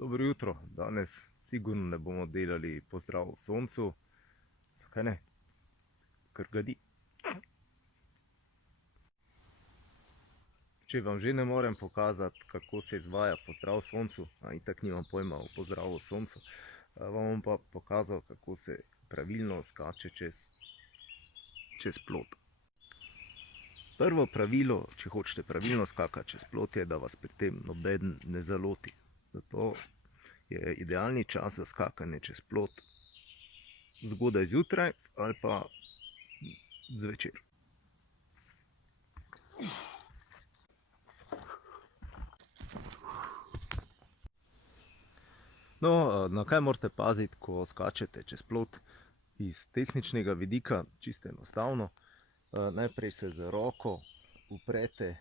Dobro jutro, danes sigurno ne bomo delali pozdrav soncu. Zakaj ne? Ker gadi. Če vam že ne morem pokazati, kako se izvaja pozdrav soncu, a itak nimam pojma o pozdravu soncu, vam bom pa pokazal, kako se pravilno skače čez plot. Prvo pravilo, če hočete pravilno skakati čez plot, je, da vas pri tem nobeden ne zaloti. Zato je idealni čas za skakanje čez plot zgodaj zjutraj ali pa zvečer. No, na kaj morate paziti, ko skačete čez plot? Iz tehničnega vidika čisto enostavno. Najprej se z roko uprete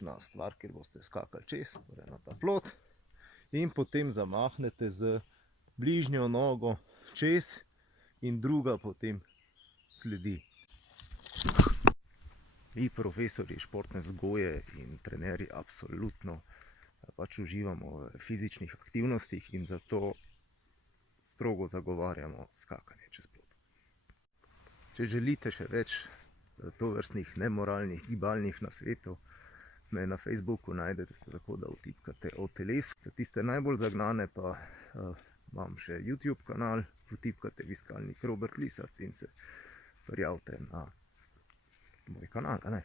na stvar, kjer boste skakali čez, torej na ta plot, in potem zamahnete z bližnjo nogo čez in druga potem sledi. Mi profesorji športne vzgoje in trenerji absolutno uživamo v fizičnih aktivnostih in zato strogo zagovarjamo skakanje čez plot. Če želite še več tovrstnih nemoralnih gibalnih nasvetov, me na Facebooku najdete tako, da vtipkate o telesu. Za tiste najbolj zagnane pa imam še YouTube kanal, vtipkate v iskalnik Robert Lisac in se prijavite na moj kanal, a ne?